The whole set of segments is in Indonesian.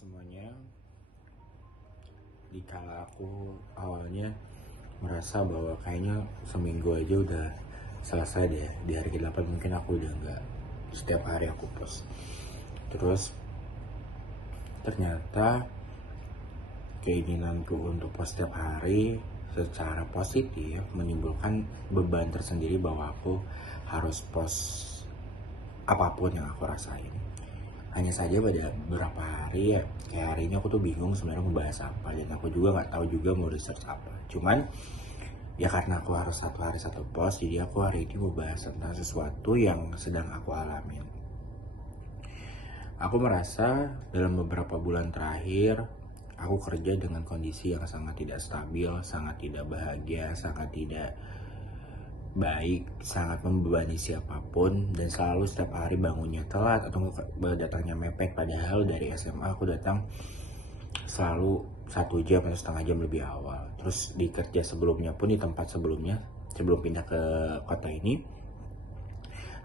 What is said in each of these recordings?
semuanya. Dikala aku awalnya merasa bahwa kayaknya seminggu aja udah selesai deh, di hari ke-8 mungkin aku udah nggak setiap hari aku post. Terus ternyata keinginanku untuk post setiap hari secara positif menimbulkan beban tersendiri bahwa aku harus post apapun yang aku rasain. Hanya saja pada beberapa hari ya, kayak hari ini aku tuh bingung sebenarnya mau bahas apa, dan aku juga nggak tahu juga mau research apa. Cuman ya karena aku harus satu hari satu post, jadi aku hari ini mau bahas tentang sesuatu yang sedang aku alamin. Aku merasa dalam beberapa bulan terakhir aku kerja dengan kondisi yang sangat tidak stabil, sangat tidak bahagia, sangat tidak baik, sangat membebani siapapun, dan selalu setiap hari bangunnya telat atau datangnya mepet. Padahal dari SMA aku datang selalu 1 jam atau setengah jam lebih awal. Terus di kerja sebelumnya pun, di tempat sebelumnya sebelum pindah ke kota ini,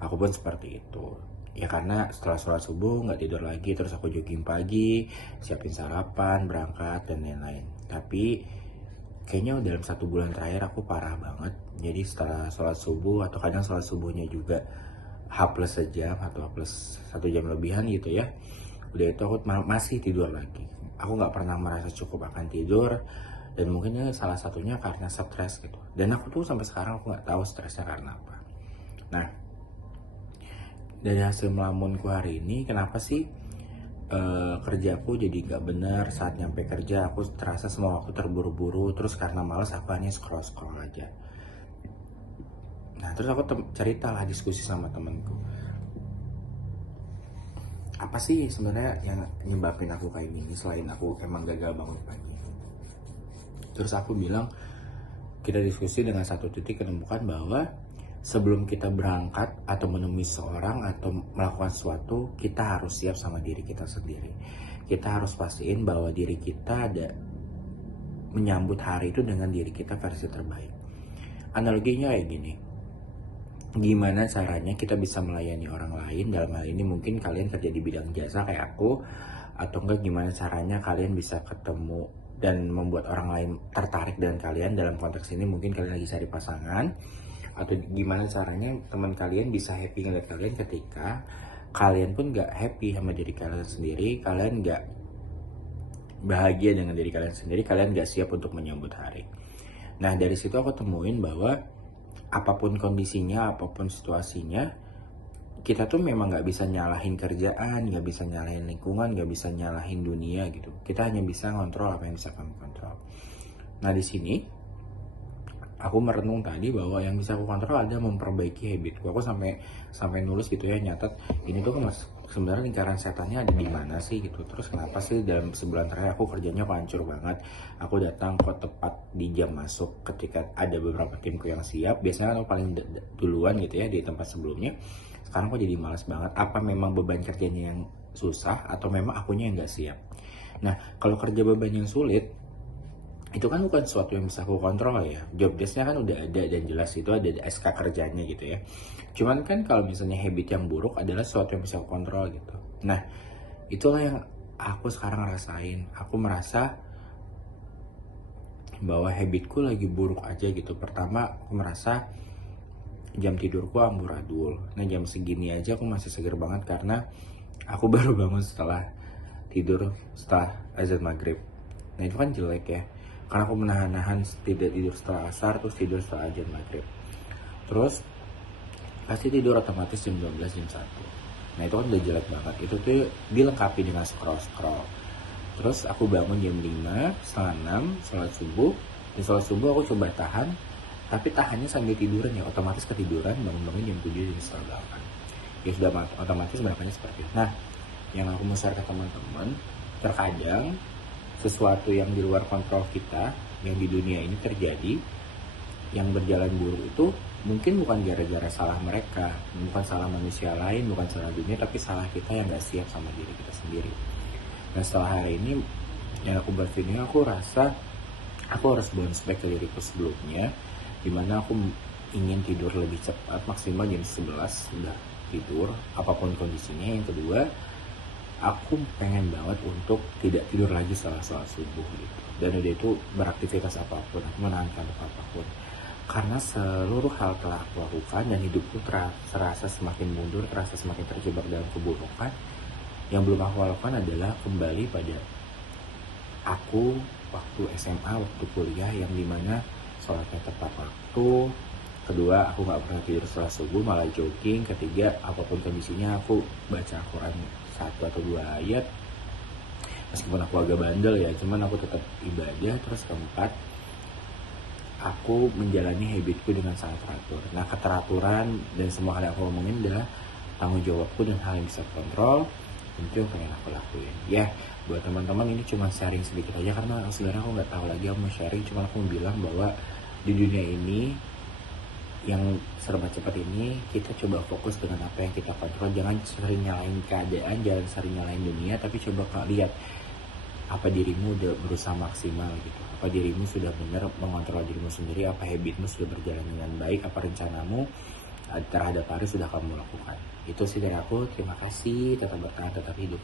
aku pun seperti itu. Ya karena setelah sholat subuh nggak tidur lagi, terus aku jogging pagi, siapin sarapan, berangkat dan lain-lain. Tapi kayaknya dalam 1 bulan terakhir aku parah banget. Jadi setelah sholat subuh atau kadang sholat subuhnya juga H+ sejam atau H+ 1 jam lebihan gitu ya, udah itu aku masih tidur lagi. Aku nggak pernah merasa cukup akan tidur, dan mungkinnya salah satunya karena stres gitu. Dan aku tuh sampai sekarang aku nggak tahu stresnya karena apa. Nah, dari hasil melamunku hari ini, kenapa sih kerjaku jadi nggak benar? Saat nyampe kerja aku terasa semua waktu terburu-buru, terus karena males aku hanya scroll aja. Nah terus aku ceritalah, diskusi sama temenku, apa sih sebenarnya yang nyebabin aku kayak gini selain aku emang gagal bangun pagi. Terus aku bilang, kita diskusi dengan satu titik menemukan bahwa sebelum kita berangkat atau menemui seorang atau melakukan sesuatu, kita harus siap sama diri kita sendiri. Kita harus pastiin bahwa diri kita ada menyambut hari itu dengan diri kita versi terbaik. Analoginya kayak gini, gimana caranya kita bisa melayani orang lain? Dalam hal ini mungkin kalian kerja di bidang jasa kayak aku, atau enggak gimana caranya kalian bisa ketemu dan membuat orang lain tertarik dengan kalian. Dalam konteks ini mungkin kalian lagi cari pasangan, atau gimana caranya teman kalian bisa happy ngeliat kalian ketika kalian pun gak happy sama diri kalian sendiri, kalian gak bahagia dengan diri kalian sendiri, kalian gak siap untuk menyambut hari. Nah dari situ aku temuin bahwa apapun kondisinya, apapun situasinya, kita tuh memang gak bisa nyalahin kerjaan, gak bisa nyalahin lingkungan, gak bisa nyalahin dunia gitu. Kita hanya bisa ngontrol apa yang bisa kami kontrol. Nah di sini aku merenung tadi bahwa yang bisa aku kontrol ada memperbaiki habitku. Aku sampai nulis gitu ya, nyatet ini tuh sebenarnya lingkaran setannya ada di mana sih gitu. Terus kenapa sih dalam sebulan terakhir aku kerjanya hancur banget. Aku datang kok tepat di jam masuk ketika ada beberapa timku yang siap. Biasanya aku paling duluan gitu ya di tempat sebelumnya. Sekarang kok jadi malas banget. Apa memang beban kerjanya yang susah atau memang akunya yang gak siap? Nah kalau kerja beban yang sulit, itu kan bukan sesuatu yang bisa aku kontrol ya. Job desk-nya kan udah ada dan jelas itu ada SK kerjanya gitu ya. Cuman kan kalau misalnya habit yang buruk adalah sesuatu yang bisa aku kontrol gitu. Nah itulah yang aku sekarang rasain. Aku merasa bahwa habitku lagi buruk aja gitu. Pertama aku merasa jam tidurku amburadul. Nah jam segini aja aku masih seger banget karena aku baru bangun setelah azan maghrib. Nah itu kan jelek ya, karena aku menahan-nahan tidak tidur setelah asar, terus tidur setelah azan maghrib. Terus pasti tidur otomatis jam 12, jam 1. Nah itu kan udah jelek banget. Itu tuh dilengkapi dengan scroll. Terus aku bangun jam 5, setengah 6, sholat subuh. Di sholat subuh aku coba tahan, tapi tahannya sambil tiduran ya, otomatis ketiduran, bangun-bangun jam 7, jam setengah 8. Ya sudah otomatis berapanya seperti itu. Nah yang aku mau share ke teman-teman, terkadang sesuatu yang di luar kontrol kita yang di dunia ini terjadi, yang berjalan buruk itu mungkin bukan gara-gara salah mereka, bukan salah manusia lain, bukan salah dunia, tapi salah kita yang gak siap sama diri kita sendiri. Nah setelah hari ini yang aku buat video, aku rasa aku harus bounce back ke diriku sebelumnya, dimana aku ingin tidur lebih cepat, maksimal jam 11 udah tidur apapun kondisinya. Yang kedua, aku pengen banget untuk tidak tidur lagi setelah sholat subuh gitu. Dan udah itu beraktivitas apapun, aku menahankan apapun. Karena seluruh hal telah aku lakukan dan hidupku terasa semakin mundur, terasa semakin terjebak dalam keburukan. Yang belum aku lakukan adalah kembali pada aku waktu SMA, waktu kuliah, yang dimana sholatnya tepat waktu. Kedua, aku gak pernah tidur setelah subuh, malah jogging. Ketiga, apapun kondisinya aku baca Al-Quran 1 atau 2 ayat. Meskipun aku agak bandel ya, cuman aku tetap ibadah. Terus keempat, aku menjalani habitku dengan sangat teratur. Nah, keteraturan dan semua hal yang aku omongin adalah tanggung jawabku dan hal yang bisa aku kontrol. Itu yang pengen aku lakuin. Ya, buat teman-teman ini cuma sharing sedikit aja, karena sebenarnya aku nggak tahu lagi aku mau sharing. Cuma aku mau bilang bahwa di dunia ini yang serba cepat ini, kita coba fokus dengan apa yang kita kontrol. Jangan sering nyalain keadaan, jangan sering nyalain dunia, tapi coba lihat apa dirimu udah berusaha maksimal gitu, apa dirimu sudah benar mengontrol dirimu sendiri, apa habitmu sudah berjalan dengan baik, apa rencanamu terhadap hari sudah kamu lakukan. Itu sih dari aku. Terima kasih, tetap bertahan, tetap hidup.